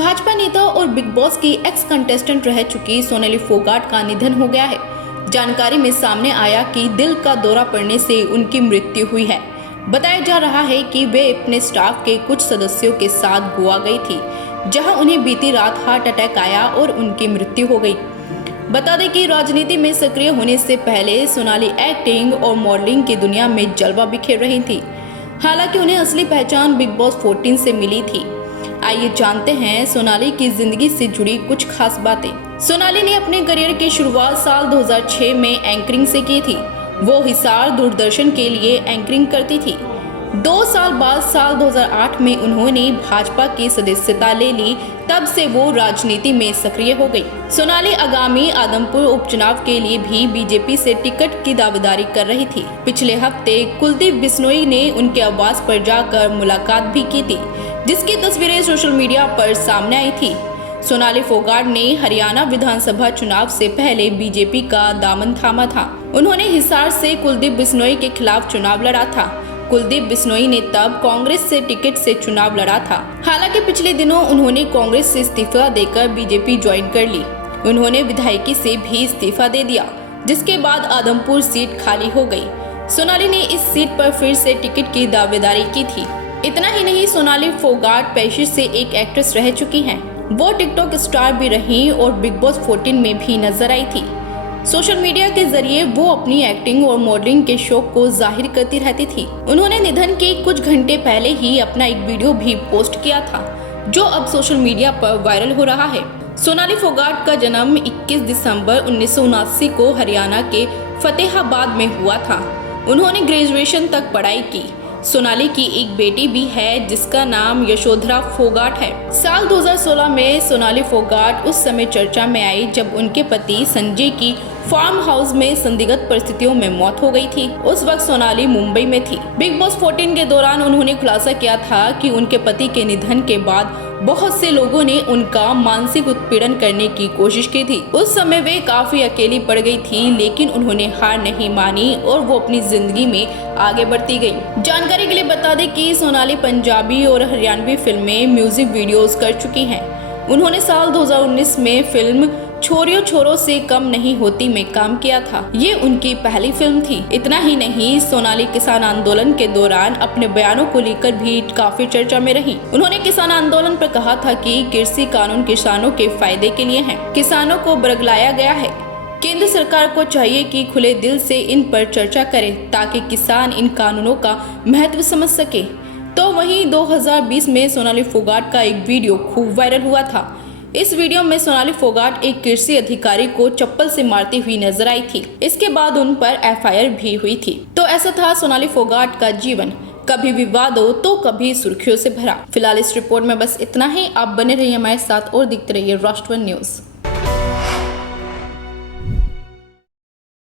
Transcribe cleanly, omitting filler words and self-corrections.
भाजपा नेता और big boss की एक्स कंटेस्टेंट रह चुकी सोनाली फोगाट का निधन हो गया है। जानकारी में सामने आया कि दिल का दौरा पड़ने से उनकी मृत्यु हुई है। बताया जा रहा है कि वे अपने स्टाफ के कुछ सदस्यों के साथ गोवा गई थी, जहां उन्हें बीती रात हार्ट अटैक आया और उनकी मृत्यु हो गई। बता दें कि राजनीति में सक्रिय होने से पहले सोनाली एक्टिंग और मॉडलिंग की दुनिया में जलवा बिखेर रही थी। हालांकि उन्हें असली पहचान बिग बॉस 14 से मिली थी। आइए जानते हैं सोनाली की जिंदगी से जुड़ी कुछ खास बातें। सोनाली ने अपने करियर की शुरुआत साल 2006 में एंकरिंग से की थी। वो हिसार दूरदर्शन के लिए एंकरिंग करती थी। 2 साल बाद साल 2008 में उन्होंने भाजपा की सदस्यता ले ली। तब से वो राजनीति में सक्रिय हो गई। सोनाली आगामी आदमपुर उपचुनाव के लिए भी बीजेपी से टिकट की दावेदारी कर रही थी। पिछले हफ्ते कुलदीप बिश्नोई ने उनके आवास पर जाकर मुलाकात भी की थी, जिसकी तस्वीरें सोशल मीडिया पर सामने आई थी। सोनाली फोगाट ने हरियाणा विधानसभा चुनाव से पहले बीजेपी का दामन थामा था। उन्होंने हिसार से कुलदीप बिश्नोई के खिलाफ चुनाव लड़ा था। कुलदीप बिश्नोई ने तब कांग्रेस से टिकट से चुनाव लड़ा था। हालांकि पिछले दिनों उन्होंने कांग्रेस से इस्तीफा देकर बीजेपी ज्वाइन कर ली। उन्होंने विधायकी से भी इस्तीफा दे दिया, जिसके बाद आदमपुर सीट खाली हो गई। सोनाली ने इस सीट पर फिर से टिकट की दावेदारी की थी। इतना ही नहीं, सोनाली फोगाट पेशे से एक एक्ट्रेस रह चुकी हैं। वो टिकटॉक स्टार भी रहीं और बिग बॉस 14 में भी नजर आई थी। सोशल मीडिया के जरिए वो अपनी एक्टिंग और मॉडलिंग के शौक को जाहिर करती रहती थी। उन्होंने निधन के कुछ घंटे पहले ही अपना एक वीडियो भी पोस्ट किया था, जो अब सोशल मीडिया पर वायरल हो रहा है। सोनाली फोगाट का जन्म 21 दिसंबर 1979 को हरियाणा के फतेहाबाद में हुआ था। उन्होंने ग्रेजुएशन तक पढ़ाई की। सोनाली की एक बेटी भी है, जिसका नाम यशोधरा फोगाट है। साल 2016 में सोनाली फोगाट उस समय चर्चा में आई जब उनके पति संजय की फार्म हाउस में संदिग्ध परिस्थितियों में मौत हो गई थी। उस वक्त सोनाली मुंबई में थी। बिग बॉस 14 के दौरान उन्होंने खुलासा किया था कि उनके पति के निधन के बाद बहुत से लोगों ने उनका मानसिक उत्पीड़न करने की कोशिश की थी। उस समय वे काफी अकेली पड़ गई थी, लेकिन उन्होंने हार नहीं मानी और वो अपनी जिंदगी में आगे बढ़ती गई। जानकारी के लिए बता दें कि सोनाली पंजाबी और हरियाणवी फिल्में, म्यूजिक वीडियोस कर चुकी हैं। उन्होंने साल 2019 में फिल्म छोरियों छोरों से कम नहीं होती में काम किया था। ये उनकी पहली फिल्म थी। इतना ही नहीं, सोनाली किसान आंदोलन के दौरान अपने बयानों को लेकर भी काफी चर्चा में रही। उन्होंने किसान आंदोलन पर कहा था कि कृषि कानून किसानों के फायदे के लिए हैं। किसानों को बरगलाया गया है। केंद्र सरकार को चाहिए कि खुले दिल से इन पर चर्चा करे, ताकि किसान इन कानूनों का महत्व समझ सके। तो वहीं 2020 में सोनाली फोगाट का एक वीडियो खूब वायरल हुआ था। इस वीडियो में सोनाली फोगाट एक कृषि अधिकारी को चप्पल से मारती हुई नजर आई थी। इसके बाद उन पर FIR भी हुई थी। तो ऐसा था सोनाली फोगाट का जीवन, कभी विवादों तो कभी सुर्खियों से भरा। फिलहाल इस रिपोर्ट में बस इतना ही। आप बने रहिए हमारे साथ और देखते रहिए राष्ट्रवन न्यूज।